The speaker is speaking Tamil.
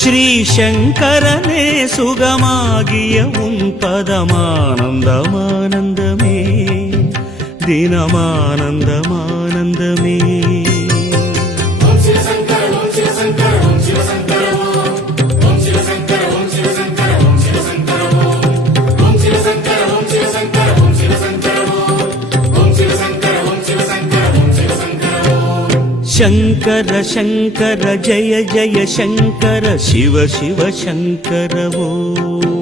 ஸ்ரீசங்கரனே சுகமாகிய உன் பதமானந்தமானந்தமே தினமானந்தமானந்தமே. शङ्कर शङ्कर जय जय शङ्कर शिव शिव शङ्कर वो